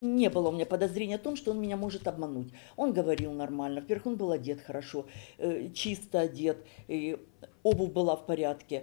Не было у меня подозрения о том, что он меня может обмануть. Он говорил нормально. Во-первых, он был одет хорошо, э, чисто одет, и обувь была в порядке.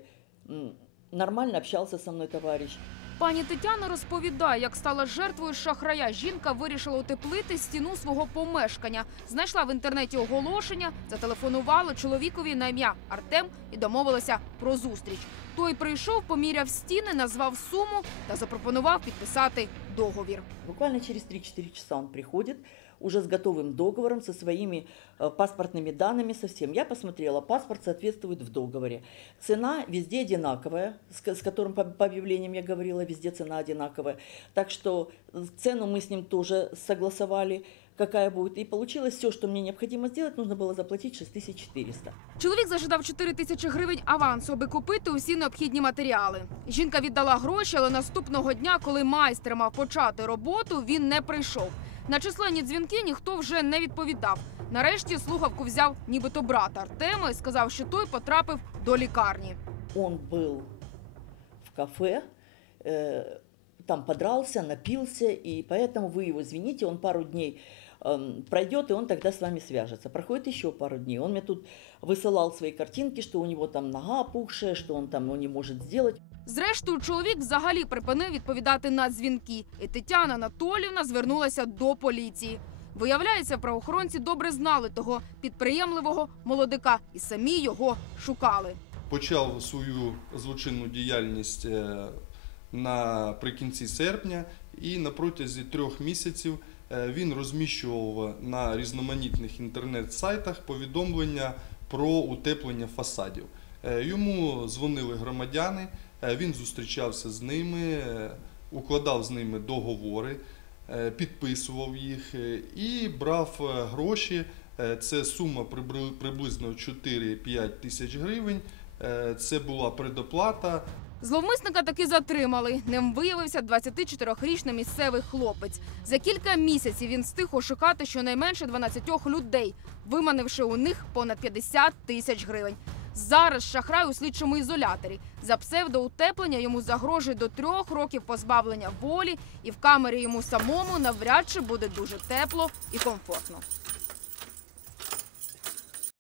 М, Нормально общался со мной товарищ. Пані Тетяна розповідає, як стала жертвою шахрая. Жінка вирішила утеплити стіну свого помешкання. Знайшла в інтернеті оголошення, зателефонувала чоловікові на ім'я Артем і домовилася про зустріч. Той прийшов, поміряв стіни, назвав суму та запропонував підписати договір. Буквально через 3-4 часа он приходит уже с готовым договором, со своими э, паспортными данными, со всем. Я посмотрела, паспорт соответствует в договоре. Цена везде одинаковая, с, ко- с которым по, по объявлениям я говорила, везде цена одинаковая. Так что э, цену мы с ним тоже согласовали, какая будет. И получилось все, что мне необходимо сделать, нужно было заплатить 6400. Чоловік зажадав 4 тисячі гривень авансу, аби купити усі необхідні матеріали. Жінка віддала гроші, але наступного дня, коли майстер мав почати роботу, він не прийшов. На численні дзвінки ніхто вже не відповідав. Нарешті слухавку взяв нібито брат Артема і сказав, що той потрапив до лікарні. Он был в кафе, э, там подрался, напился, и поэтому вы его извините, он пару дней эм, пройдет, и он тогда с вами свяжется. Проходит еще пару дней. Он мне тут высылал свои картинки, что у него там нога опухшая, что он там ну, не может сделать. Зрештою, чоловік взагалі припинив відповідати на дзвінки, і Тетяна Анатолівна звернулася до поліції. Виявляється, правоохоронці добре знали того підприємливого молодика і самі його шукали. почав свою злочинну діяльність е, наприкінці серпня, і на протязі трьох місяців він розміщував на різноманітних інтернет-сайтах повідомлення про утеплення фасадів. Е, Йому дзвонили громадяни, е, він зустрічався з ними, е, укладав з ними договори, е, підписував їх е, і брав е, гроші. Е, Це сума приблизно 4-5 тисяч гривень. Е, Це була предоплата. Зловмисника таки затримали. Ним виявився 24-річний місцевий хлопець. За кілька місяців він встиг ошукати щонайменше 12 людей, виманивши у них понад 50 тисяч гривень. Зараз шахрай у слідчому ізоляторі. За псевдоутеплення йому загрожує до трьох років позбавлення волі, і в камері йому самому навряд чи буде дуже тепло і комфортно.